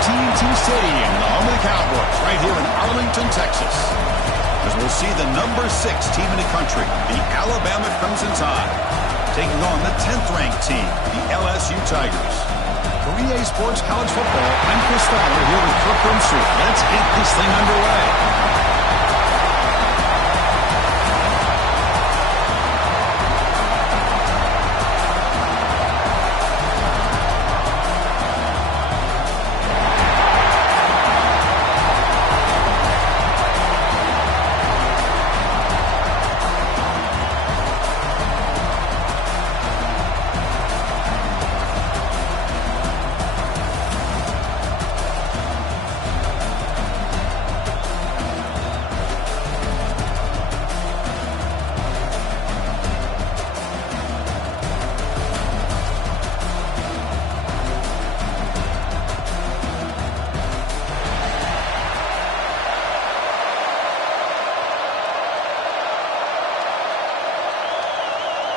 AT&T Stadium, the home of the Cowboys, right here in Arlington, Texas. As we'll see the number 6 team in the country, the Alabama Crimson Tide, taking on the 10th-ranked team, the LSU Tigers. For EA Sports College Football, I'm Chris Fowler here with Kirk Grimsey. Let's get this thing underway.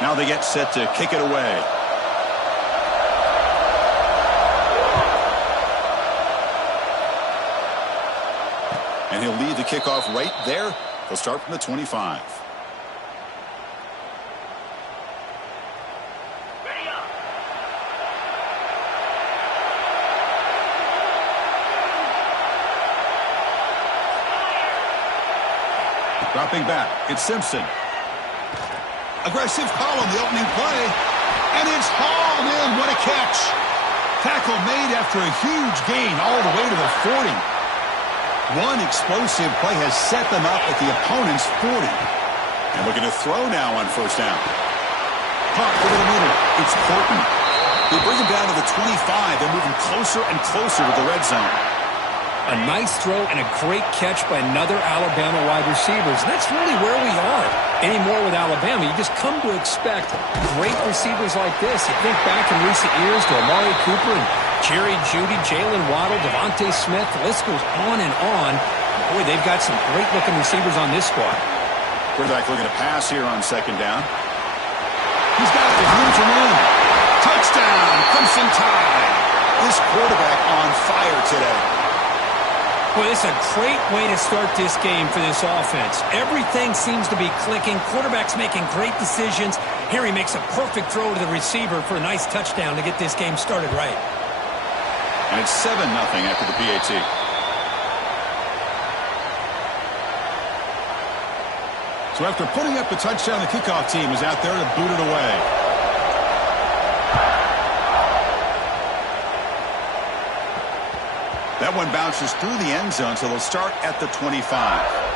Now they get set to kick it away. And he'll lead the kickoff right there. They'll start from the 25. Dropping back, it's Simpson. Aggressive call on the opening play, and it's hauled in. What a catch. Tackle made after a huge gain all the way to the 40. One explosive play has set them up at the opponent's 40. And looking to throw now on first down. Caught over the middle. It's Horton. They bring him down to the 25. They're moving closer and closer to the red zone. A nice throw and a great catch by another Alabama wide receiver. And that's really where we are. Anymore with Alabama, you just come to expect great receivers like this. You think back in recent years to Amari Cooper and Jerry Jeudy, Jalen Waddle, Devontae Smith. The list goes on and on. Boy, they've got some great-looking receivers on this squad. Quarterback looking to pass here on second down. He's got it. There's room to run. Touchdown, Crimson Tide. This quarterback on fire today. Well, it's a great way to start this game for this offense. Everything seems to be clicking. Quarterback's making great decisions. Here he makes a perfect throw to the receiver for a nice touchdown to get this game started right. And it's 7-0 after the PAT. So after putting up the touchdown, the kickoff team is out there to boot it away. That one bounces through the end zone, so they'll start at the 25.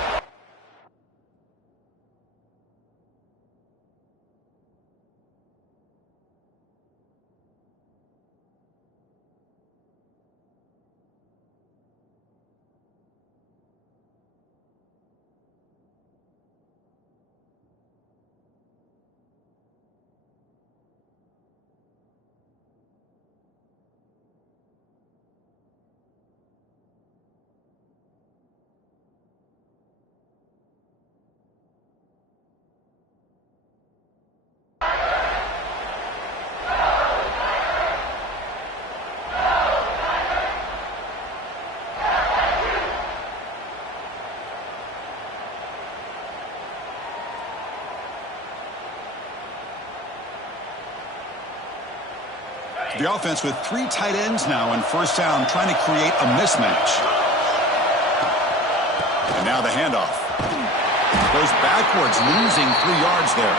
The offense with 3 tight ends now in first down, trying to create a mismatch. And now the handoff. Goes backwards, losing 3 yards there.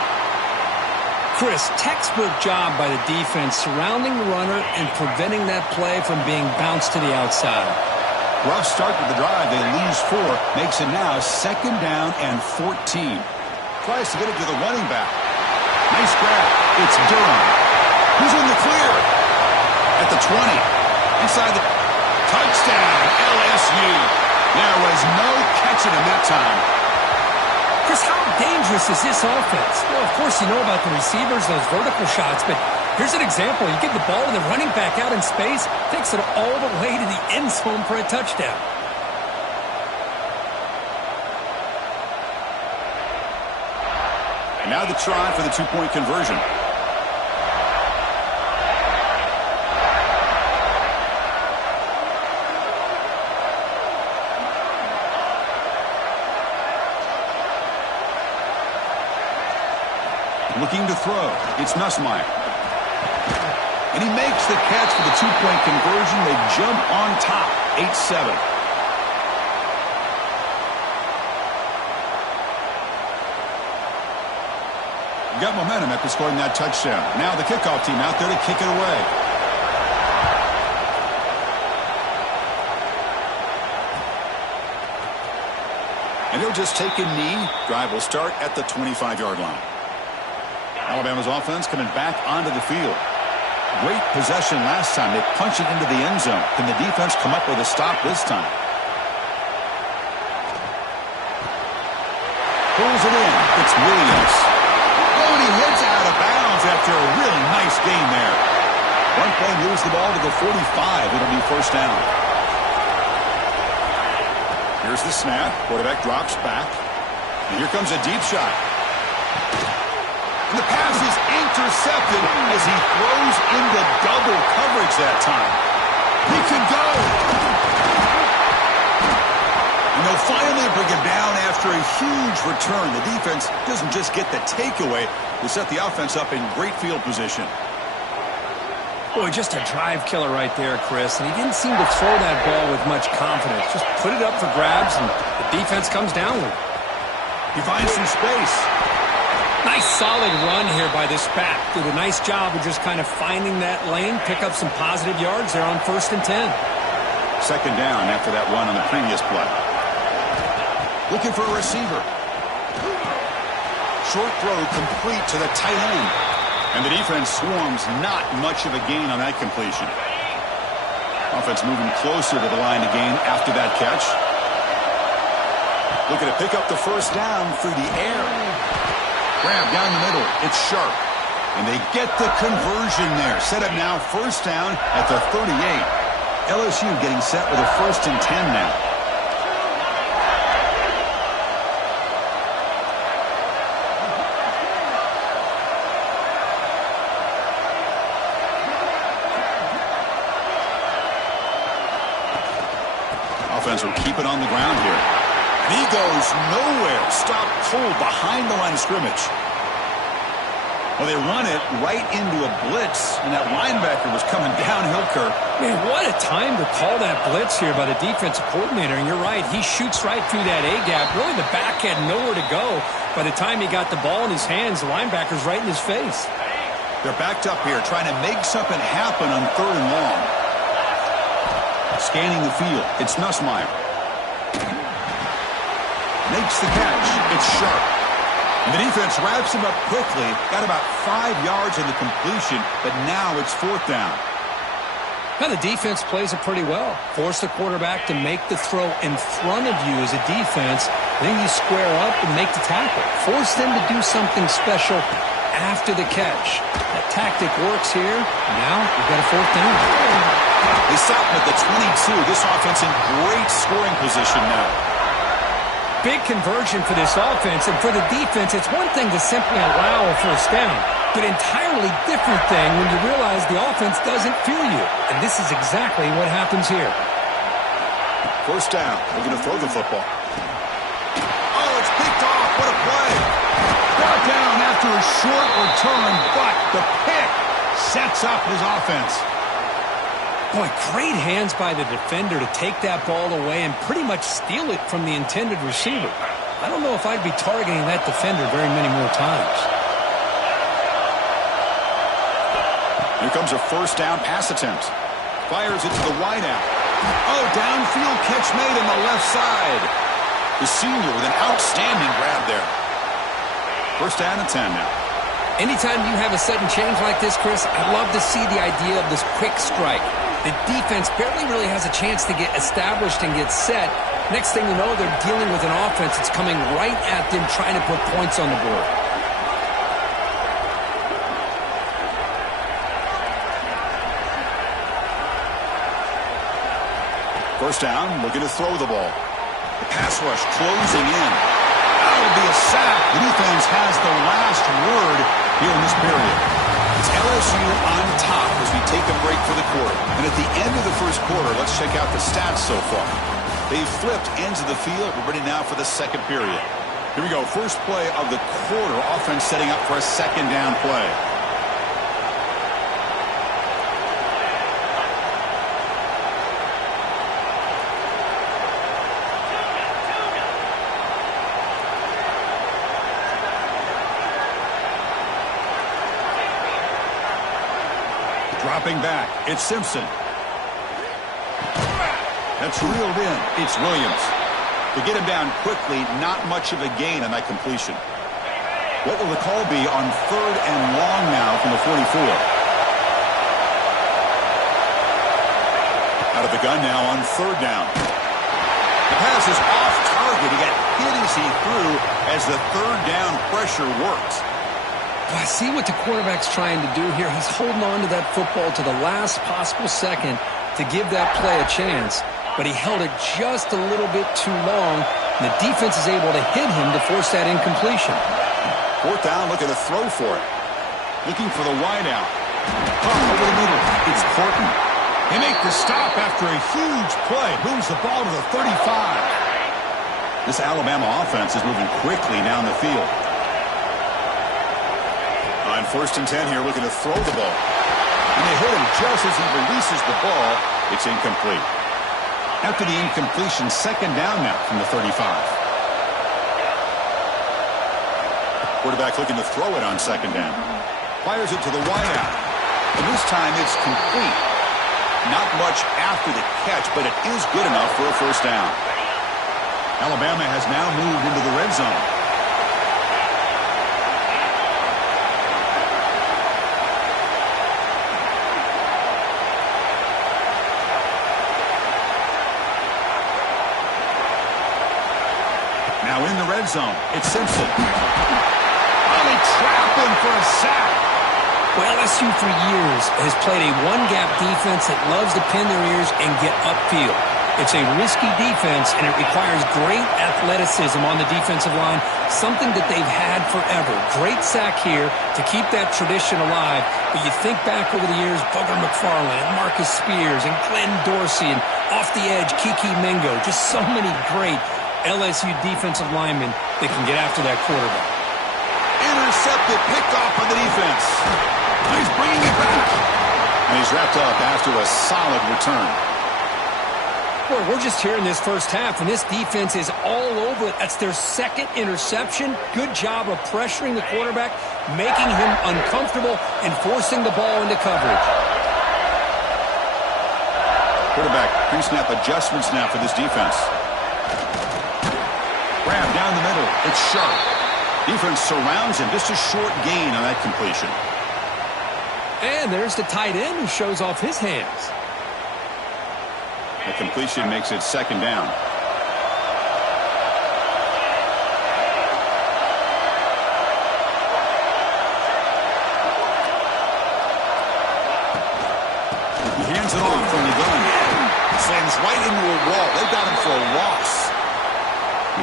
Chris, textbook job by the defense surrounding the runner and preventing that play from being bounced to the outside. Rough start with the drive. They lose 4. Makes it now second down and 14. Tries to get it to the running back. Nice grab. It's Durham. Who's in the clear? At the 20. Inside the touchdown, LSU. There was no catching him that time. Chris, how dangerous is this offense? Well, of course, you know about the receivers, those vertical shots, but here's an example. You give the ball to the running back out in space, takes it all the way to the end zone for a touchdown. And now the try for the 2-point conversion. Looking to throw. It's Nussmeier. And he makes the catch for the two-point conversion. They jump on top, 8-7. Got momentum after scoring that touchdown. Now the kickoff team out there to kick it away. And he'll just take a knee. Drive will start at the 25-yard line. Alabama's offense coming back onto the field. Great possession last time. They punch it into the end zone. Can the defense come up with a stop this time? Pulls it in. It's Williams. Oh, and he hits out of bounds after a really nice gain there. One play moves the ball to the 45. It'll be first down. Here's the snap. Quarterback drops back. And here comes a deep shot. And the pass is intercepted as he throws into double coverage that time. He can go. And they'll finally bring him down after a huge return. The defense doesn't just get the takeaway. They set the offense up in great field position. Boy, just a drive killer right there, Chris. And he didn't seem to throw that ball with much confidence. Just put it up for grabs, and the defense comes down with it. He finds some space. Nice solid run here by this back. Did a nice job of just kind of finding that lane, pick up some positive yards there on 1st and 10. Second down after that run on the previous play. Looking for a receiver. Short throw complete to the tight end. And the defense swarms, not much of a gain on that completion. Offense moving closer to the line of gain after that catch. Looking to pick up the first down through the air. Grab down the middle. It's Sharp. And they get the conversion there. Set up now first down at the 38. LSU getting set with a 1st and 10 now. Offense will keep it on the ground here. And he goes nowhere. Stop cold behind the line of scrimmage. Well, they run it right into a blitz, and that linebacker was coming downhill, Kirk. Man, what a time to call that blitz here by the defensive coordinator. And you're right, he shoots right through that A-gap. Really, the back had nowhere to go. By the time he got the ball in his hands, the linebacker's right in his face. They're backed up here, trying to make something happen on 3rd and long. Scanning the field. It's Nussmeier. Makes the catch. It's Sharp. And the defense wraps him up quickly. Got about 5 yards on the completion, but now it's 4th down. Now the defense plays it pretty well. Force the quarterback to make the throw in front of you as a defense. Then you square up and make the tackle. Force them to do something special after the catch. That tactic works here. Now we've got a 4th down. They stop him at the 22. This offense in great scoring position now. Big conversion for this offense, and for the defense, it's one thing to simply allow a first down, but entirely different thing when you realize the offense doesn't fear you. And this is exactly what happens here. First down. They're going to throw the football. Oh, it's picked off. What a play. Brought down after a short return, but the pick sets up his offense. Boy, great hands by the defender to take that ball away and pretty much steal it from the intended receiver. I don't know if I'd be targeting that defender very many more times. Here comes a first down pass attempt. Fires it to the wideout. Oh, downfield catch made on the left side. The senior with an outstanding grab there. First down and 10 now. Anytime you have a sudden change like this, Chris, I'd love to see the idea of this quick strike. The defense barely really has a chance to get established and get set. Next thing you know, they're dealing with an offense that's coming right at them, trying to put points on the board. First down, looking to throw the ball. The pass rush closing in. That'll be a sack. The defense has the last word here in this period. It's LSU on top as we take a break for the quarter. And at the end of the first quarter, let's check out the stats so far. They've flipped ends of the field. We're ready now for the second period. Here we go. First play of the quarter. Offense setting up for a second down play. Dropping back. It's Simpson. That's reeled in. It's Williams. To get him down quickly, not much of a gain on that completion. What will the call be on 3rd and long now from the 44? Out of the gun now on 3rd down. The pass is off target. He got hit as he threw as the 3rd down pressure works. I see what the quarterback's trying to do here. He's holding on to that football to the last possible second to give that play a chance. But he held it just a little bit too long, and the defense is able to hit him to force that incompletion. 4th down, looking to throw for it. Looking for the wideout. Over the middle. It's Horton. They make the stop after a huge play. Moves the ball to the 35. This Alabama offense is moving quickly down the field. On 1st and 10 here, looking to throw the ball. And they hit him just as he releases the ball. It's incomplete. After the incompletion, 2nd down now from the 35. Quarterback looking to throw it on 2nd down. Fires it to the wideout. And this time it's complete. Not much after the catch, but it is good enough for a 1st down. Alabama has now moved into the red zone. Now in the red zone, it's Simpson. Oh, they trap him for a sack. Well, LSU for years has played a one-gap defense that loves to pin their ears and get upfield. It's a risky defense, and it requires great athleticism on the defensive line, something that they've had forever. Great sack here to keep that tradition alive. But you think back over the years, Booger McFarland and Marcus Spears and Glenn Dorsey and off the edge, Kiki Mingo, just so many great LSU defensive linemen that can get after that quarterback. Intercepted, picked off by the defense. He's bringing it back. And he's wrapped up after a solid return. Boy, we're just here in this first half, and this defense is all over it. That's their 2nd interception. Good job of pressuring the quarterback, making him uncomfortable, and forcing the ball into coverage. Quarterback pre-snap adjustments now for this defense. Grab down the middle. It's Sharp. Defense surrounds him. Just a short gain on that completion. And there's the tight end who shows off his hands. The completion makes it 2nd down. He hands it off from the gun. Slams right into a wall. They got him for a loss.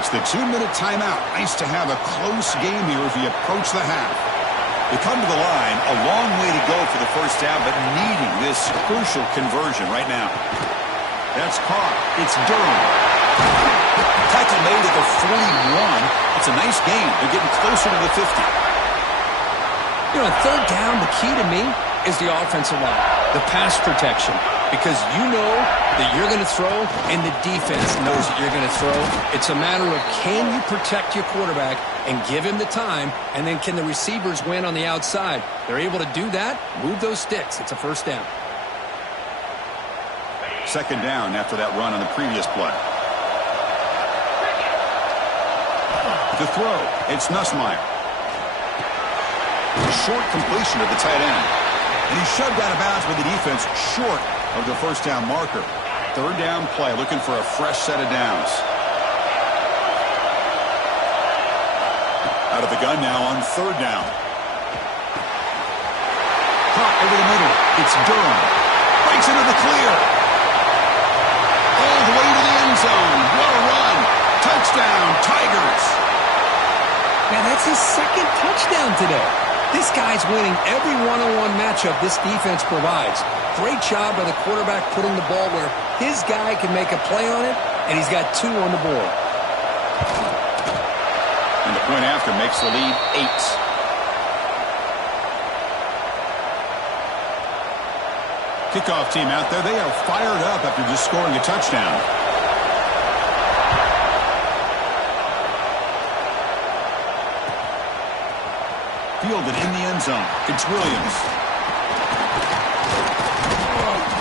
It's the 2-minute timeout. Nice to have a close game here as we approach the half. They come to the line, a long way to go for the 1st down, but needing this crucial conversion right now. That's caught. It's Durham. Tackle made at the 41. It's a nice gain. They're getting closer to the 50. You know, 3rd down, the key to me is the offensive line, the pass protection, because you know that you're going to throw and the defense knows that you're going to throw. It's a matter of can you protect your quarterback and give him the time, and then can the receivers win on the outside? They're able to do that, move those sticks. It's a 1st down. 2nd down after that run on the previous play. The throw, it's Nussmeier. Short completion of the tight end. And he's shoved out of bounds by the defense short of the 1st down marker. 3rd down play, looking for a fresh set of downs. Out of the gun now on 3rd down. Caught over the middle. It's Durham. Breaks into the clear. All the way to the end zone. What a run. Touchdown, Tigers. Man, that's his 2nd touchdown today. This guy's winning every one-on-one matchup this defense provides. Great job by the quarterback putting the ball where his guy can make a play on it, and he's got 2 on the board. And the point after makes the lead 8. Kickoff team out there. They are fired up after just scoring a touchdown. Fielded in the end zone. It's Williams.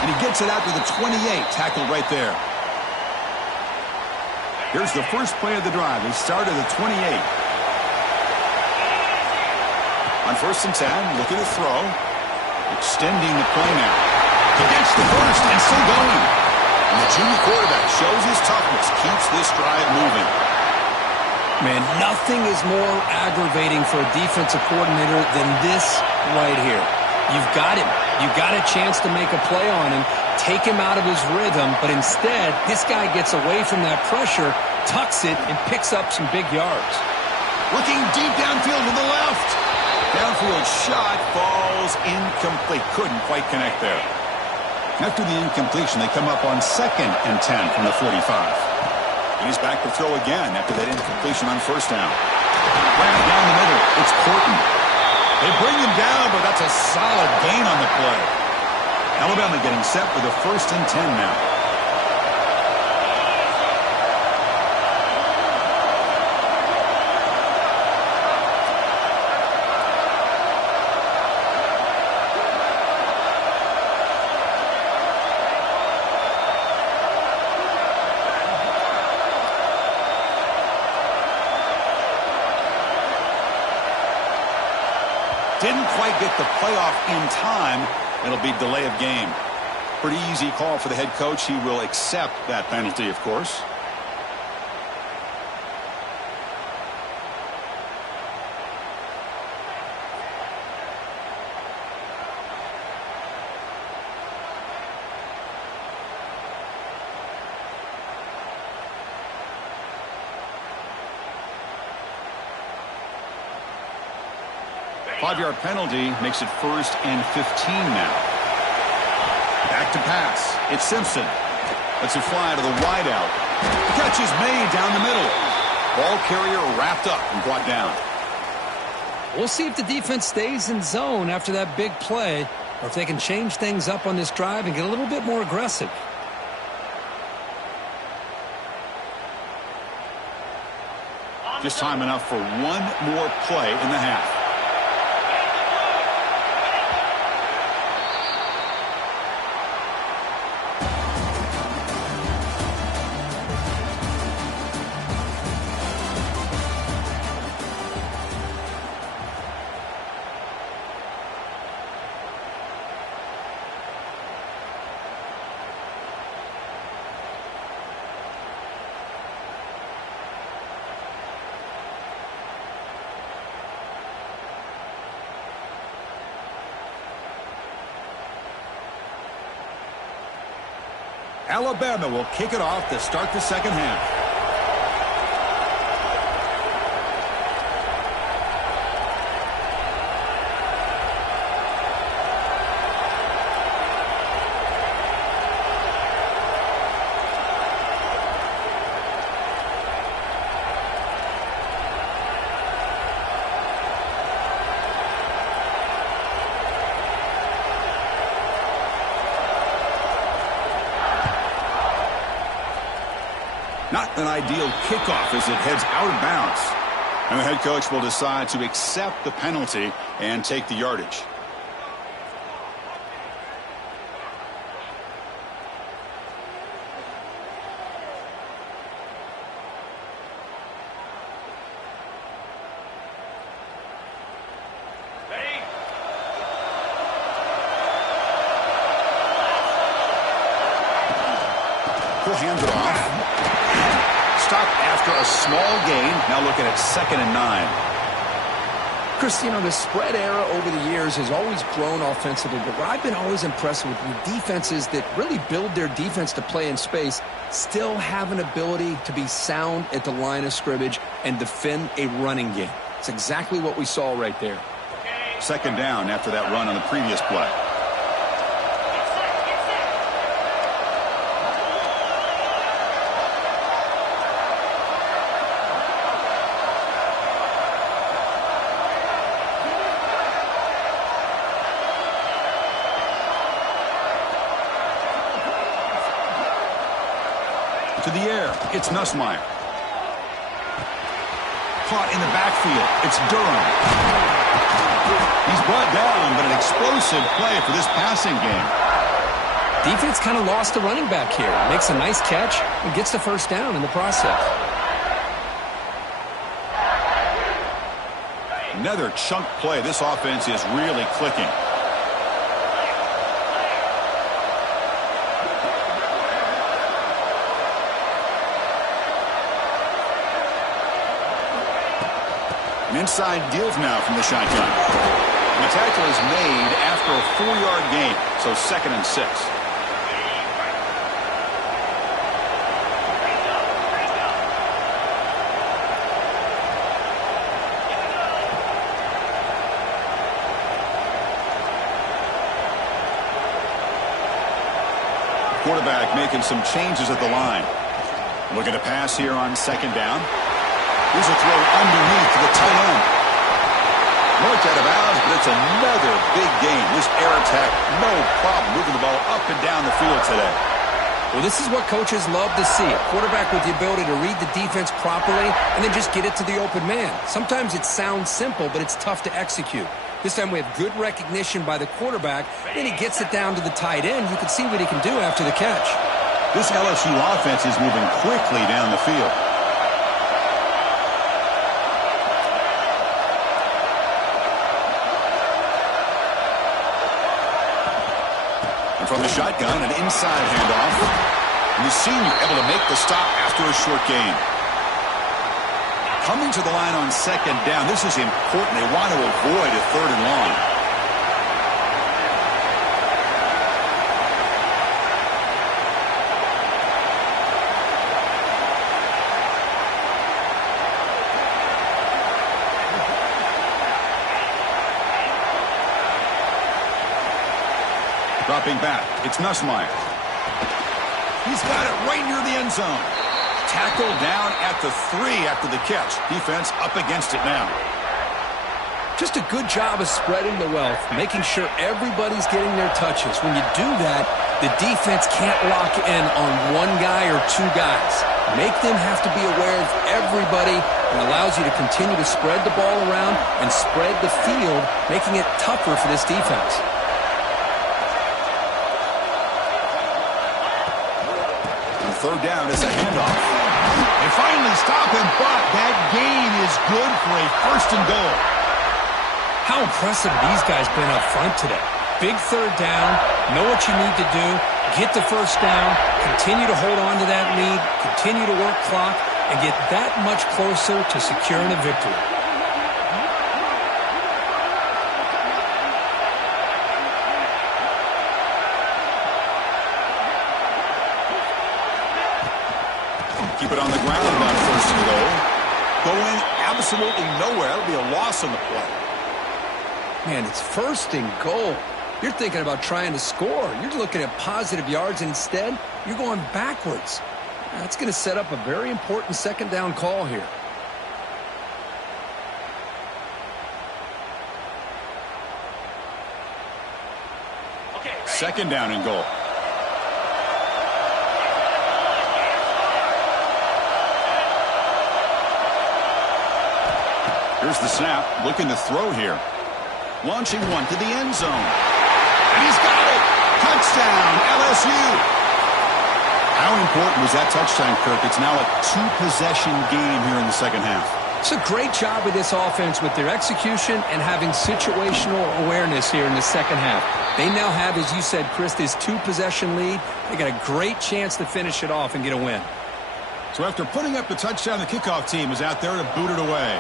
And he gets it out to the 28. Tackled right there. Here's the first play of the drive. They start at the 28. On 1st and 10, look at the throw. Extending the play now. He gets the first and still going. And the junior quarterback shows his toughness, keeps this drive moving. Man, nothing is more aggravating for a defensive coordinator than this right here. You've got him. You've got a chance to make a play on him, take him out of his rhythm, but instead, this guy gets away from that pressure, tucks it, and picks up some big yards. Looking deep downfield to the left. Downfield shot falls incomplete. Couldn't quite connect there. After the incompletion, they come up on 2nd and 10 from the 45. And he's back to throw again after that incompletion on 1st down. Right down the middle, it's Corton. They bring him down, but that's a solid gain on the play. Alabama getting set for the 1st and 10 now. Didn't quite get the playoff in time. It'll be delay of game. Pretty easy call for the head coach. He will accept that penalty, of course. Five-yard penalty makes it 1st and 15 now. Back to pass. It's Simpson. Lets it fly to the wideout. Catch is made down the middle. Ball carrier wrapped up and brought down. We'll see if the defense stays in zone after that big play, or if they can change things up on this drive and get a little bit more aggressive. Just time enough for one more play in the half. Alabama will kick it off to start the second half. Not an ideal kickoff as it heads out of bounds. And the head coach will decide to accept the penalty and take the yardage. He'll hand it off. Stop after a small gain. Now looking at 2nd and 9. Chris, you know, the spread era over the years has always grown offensively, but what I've been always impressed with defenses that really build their defense to play in space still have an ability to be sound at the line of scrimmage and defend a running game. It's exactly what we saw right there. 2nd down after that run on the previous play. To the air, it's Nussmeier. Caught in the backfield, it's Durham. He's brought down, but an explosive play for this passing game. Defense kind of lost the running back here. Makes a nice catch and gets the first down in the process. Another chunk play. This offense is really clicking. An inside deals now from the shotgun. And the tackle is made after a 4-yard gain, so 2nd and 6. Quarterback making some changes at the line. Looking to pass here on 2nd down. Here's a throw underneath to the tight end. Marked out of bounds, but it's another big gain. This air attack, no problem moving the ball up and down the field today. Well, this is what coaches love to see. A quarterback with the ability to read the defense properly and then just get it to the open man. Sometimes it sounds simple, but it's tough to execute. This time we have good recognition by the quarterback. Then he gets it down to the tight end. You can see what he can do after the catch. This LSU offense is moving quickly down the field. And from the shotgun, an inside handoff. And the senior able to make the stop after a short gain. Coming to the line on 2nd down. This is important. They want to avoid a 3rd and long. Dropping back, it's Nussmeier. He's got it right near the end zone. Tackle down at the 3 after the catch. Defense up against it now. Just a good job of spreading the wealth, making sure everybody's getting their touches. When you do that, the defense can't lock in on one guy or 2 guys. Make them have to be aware of everybody and allows you to continue to spread the ball around and spread the field, making it tougher for this defense. On 3rd down, it's a handoff. They finally stop him, but that gain is good for a 1st and goal. How impressive these guys been up front today. Big 3rd down, know what you need to do, get the 1st down, continue to hold on to that lead, continue to work clock, and get that much closer to securing a victory. Keep it on the ground on 1st and goal. Going absolutely nowhere. That'll be a loss on the play. Man, it's 1st and goal. You're thinking about trying to score. You're looking at positive yards, and instead, you're going backwards. That's going to set up a very important 2nd down call here. Okay, 2nd down and goal. Here's the snap, looking to throw here. Launching one to the end zone. And he's got it! Touchdown, LSU! How important was that touchdown, Kirk? It's now a 2-possession game here in the 2nd half. It's a great job of this offense with their execution and having situational awareness here in the 2nd half. They now have, as you said, Chris, this 2-possession lead. They got a great chance to finish it off and get a win. So after putting up the touchdown, the kickoff team is out there to boot it away.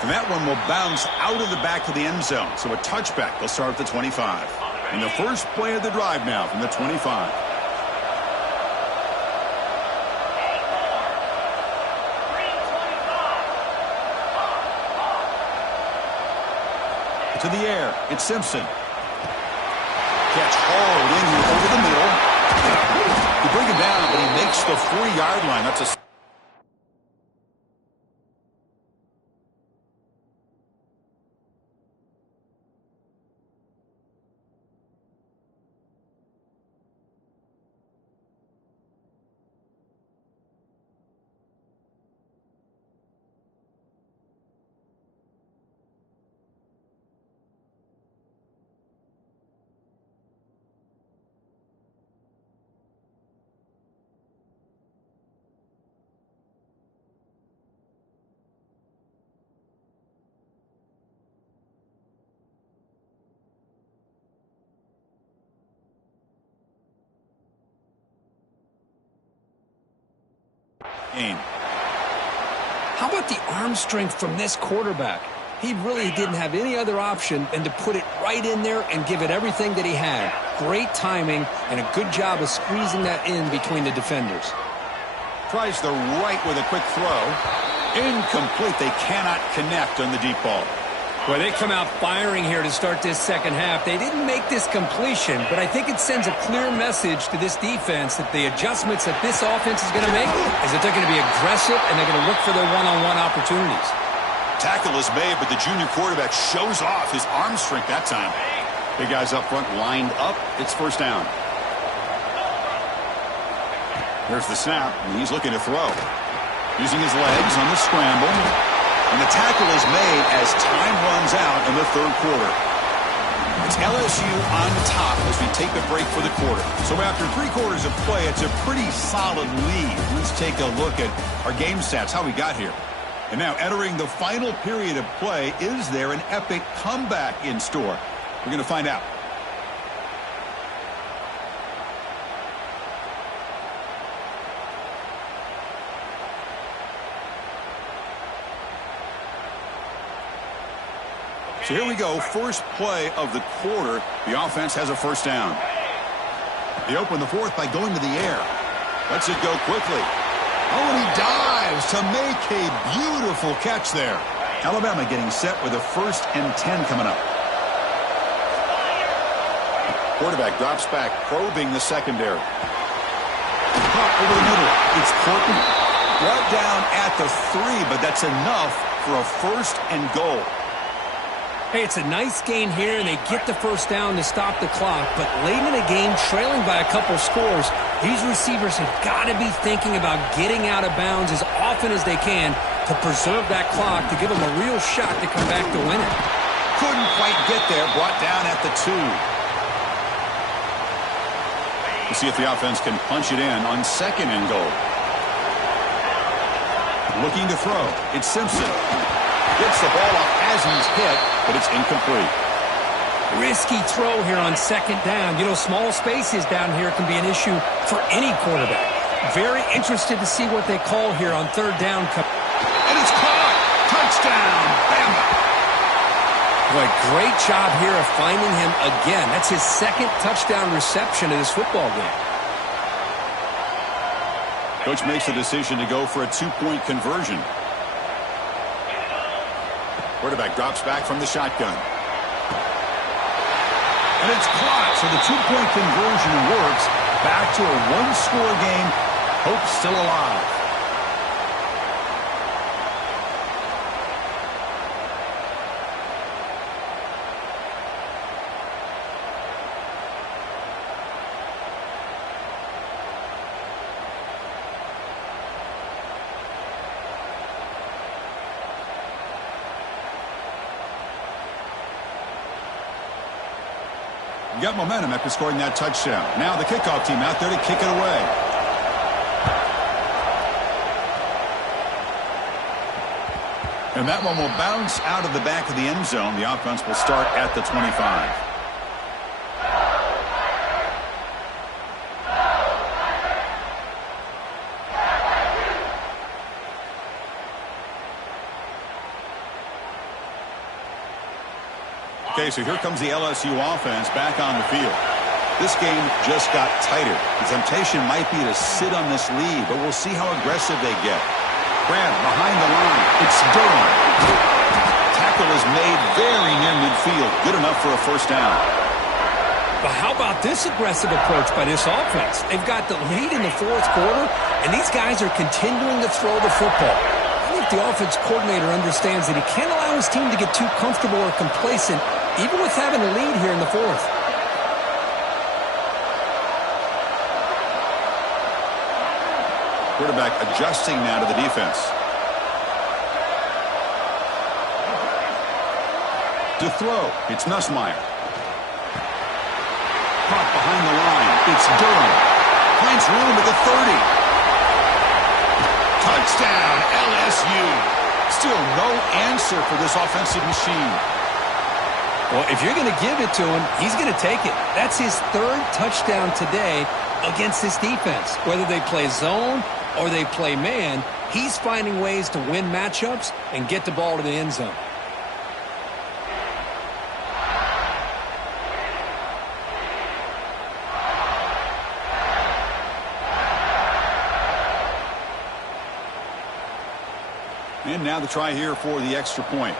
And that one will bounce out of the back of the end zone. So a touchback. They'll start at the 25. And the first play of the drive now from the 25. To the air. It's Simpson. Catch hauled in here over the middle. You bring him down, but he makes the 4-yard line. That's a game. How about the arm strength from this quarterback? He really didn't have any other option than to put it right in there and give it everything that he had. Great timing and a good job of squeezing that in between the defenders. Tries the right with a quick throw. Incomplete. They cannot connect on the deep ball. Well, they come out firing here to start this second half. They didn't make this completion, but I think it sends a clear message to this defense that the adjustments that this offense is going to make is that they're going to be aggressive and they're going to look for their one-on-one opportunities. Tackle is made, but the junior quarterback shows off his arm strength that time. Big guys up front lined up. It's first down. Here's the snap, and he's looking to throw. Using his legs on the scramble. And the tackle is made as time runs out in the third quarter. It's LSU on top as we take a break for the quarter. So after 3 quarters of play, it's a pretty solid lead. Let's take a look at our game stats, how we got here. And now entering the final period of play, is there an epic comeback in store? We're going to find out. So here we go, first play of the quarter. The offense has a first down. They open the fourth by going to the air. Lets it go quickly. Oh, and he dives to make a beautiful catch there. Alabama getting set with a 1st and 10 coming up. Quarterback drops back, probing the secondary. Caught over the middle. It's Courtney. Brought down at the 3, but that's enough for a 1st and goal. Hey, it's a nice gain here, and they get the first down to stop the clock. But late in the game, trailing by a couple scores, these receivers have got to be thinking about getting out of bounds as often as they can to preserve that clock, to give them a real shot to come back to win it. Couldn't quite get there, brought down at the 2. We'll see if the offense can punch it in on 2nd and goal. Looking to throw. It's Simpson. Gets the ball up as he's hit, but it's incomplete. Risky throw here on 2nd down. You know, small spaces down here can be an issue for any quarterback. Very interested to see what they call here on 3rd down. And it's caught. Touchdown, Bama. Boy, great job here of finding him again. That's his 2nd touchdown reception of this football game. Coach makes the decision to go for a 2-point conversion. Quarterback drops back from the shotgun. And it's caught, so the 2-point conversion works. Back to a 1-score game. Hope still alive. Got momentum after scoring that touchdown. Now the kickoff team out there to kick it away. And that one will bounce out of the back of the end zone. The offense will start at the 25. Okay, so here comes the LSU offense back on the field. This game just got tighter. The temptation might be to sit on this lead, but we'll see how aggressive they get. Grab behind the line. It's Durham. Tackle is made very near midfield. Good enough for a first down. But how about this aggressive approach by this offense? They've got the lead in the 4th quarter, and these guys are continuing to throw the football. I think the offense coordinator understands that he can't allow his team to get too comfortable or complacent, even with having a lead here in the 4th. Quarterback adjusting now to the defense. To throw, it's Nussmeier. Caught behind the line. It's Durham. Finds room at the 30. Touchdown, LSU. Still no answer for this offensive machine. Well, if you're going to give it to him, he's going to take it. That's his 3rd touchdown today against this defense. Whether they play zone or they play man, he's finding ways to win matchups and get the ball to the end zone. And now the try here for the extra point.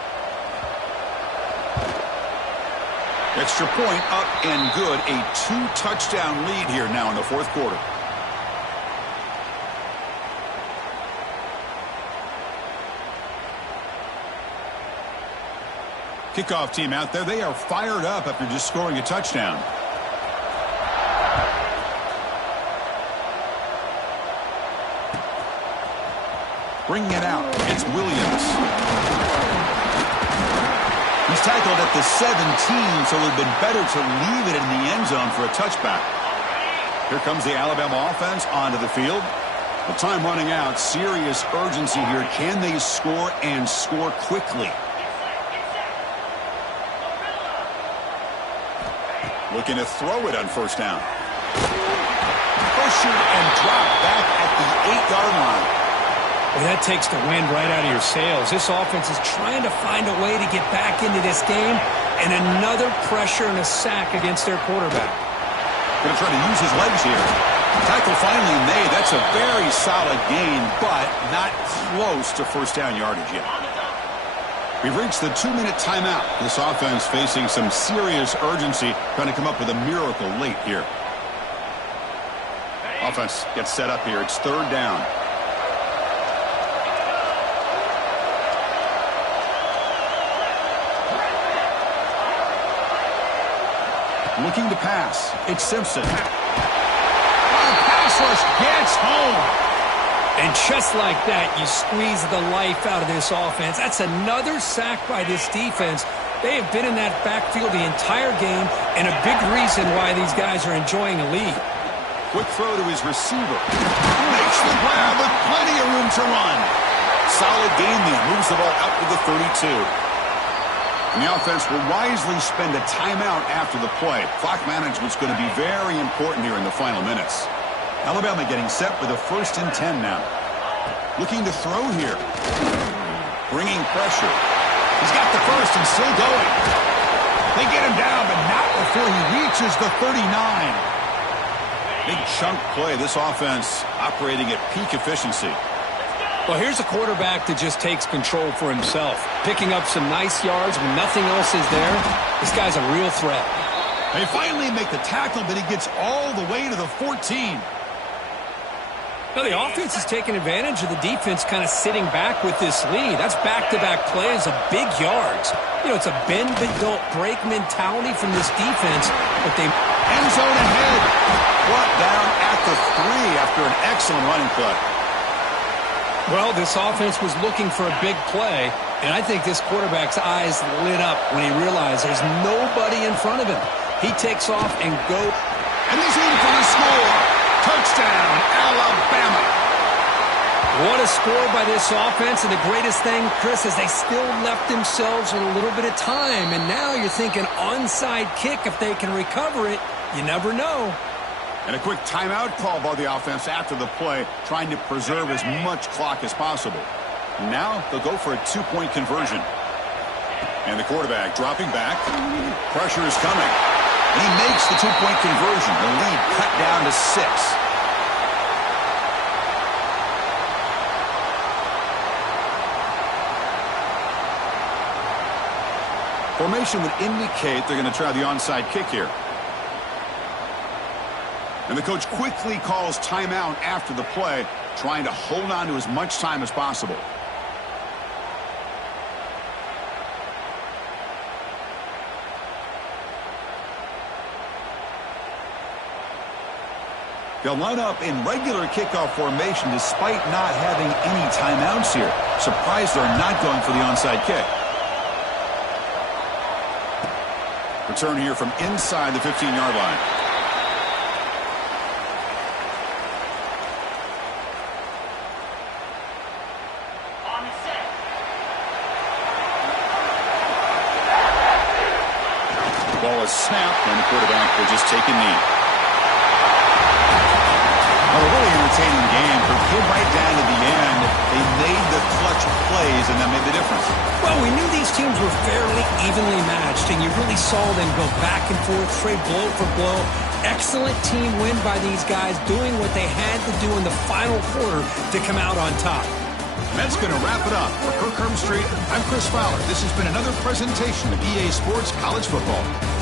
Extra point up and good. A 2-touchdown lead here now in the fourth quarter. Kickoff team out there. They are fired up after just scoring a touchdown. Bringing it out. It's Williams. He's tackled at the 17, so it would have been better to leave it in the end zone for a touchback. Here comes the Alabama offense onto the field. The time running out. Serious urgency here. Can they score and score quickly? Looking to throw it on first down. Pressured and dropped back at the 8-yard line. Well, that takes the wind right out of your sails. This offense is trying to find a way to get back into this game, and another pressure and a sack against their quarterback. Going to try to use his legs here. Tackle finally made. That's a very solid gain, but not close to first down yardage yet. We've reached the 2-minute timeout. This offense facing some serious urgency, trying to come up with a miracle late here. Offense gets set up here. It's third down. Looking to pass. It's Simpson. Pass rush gets home. And just like that, you squeeze the life out of this offense. That's another sack by this defense. They have been in that backfield the entire game, and a big reason why these guys are enjoying a lead. Quick throw to his receiver. Makes the grab with plenty of room to run. Solid gain there. Moves the ball out to the 32. And the offense will wisely spend a timeout after the play. Clock management's going to be very important here in the final minutes. Alabama getting set with a 1st and 10 now. Looking to throw here. Bringing pressure. He's got the first and still going. They get him down, but not before he reaches the 39. Big chunk play. This offense operating at peak efficiency. Well, here's a quarterback that just takes control for himself. Picking up some nice yards when nothing else is there. This guy's a real threat. They finally make the tackle, but he gets all the way to the 14. Now, the offense is taking advantage of the defense kind of sitting back with this lead. That's back-to-back plays of big yards. You know, it's a bend-but-don't-break mentality from this defense, but they... End zone ahead. Brought down at the 3 after an excellent running play. Well, this offense was looking for a big play, and I think this quarterback's eyes lit up when he realized there's nobody in front of him. He takes off and goes. And he's in for the score. Touchdown, Alabama. What a score by this offense, and the greatest thing, Chris, is they still left themselves with a little bit of time, and now you're thinking onside kick if they can recover it. You never know. And a quick timeout call by the offense after the play, trying to preserve as much clock as possible. Now they'll go for a 2-point conversion. And the quarterback dropping back. Pressure is coming. And he makes the 2-point conversion. The lead cut down to 6. Formation would indicate they're going to try the onside kick here. And the coach quickly calls timeout after the play, trying to hold on to as much time as possible. They'll line up in regular kickoff formation despite not having any timeouts here. Surprised they're not going for the onside kick. Return here from inside the 15-yard line. Ball is snapped, and the quarterback will just take a knee. A really entertaining game. For kid right down to the end, they made the clutch plays, and that made the difference. Well, we knew these teams were fairly evenly matched, and you really saw them go back and forth, trade blow for blow. Excellent team win by these guys, doing what they had to do in the final quarter to come out on top. And that's going to wrap it up. For Kirk Street, I'm Chris Fowler. This has been another presentation of EA Sports College Football.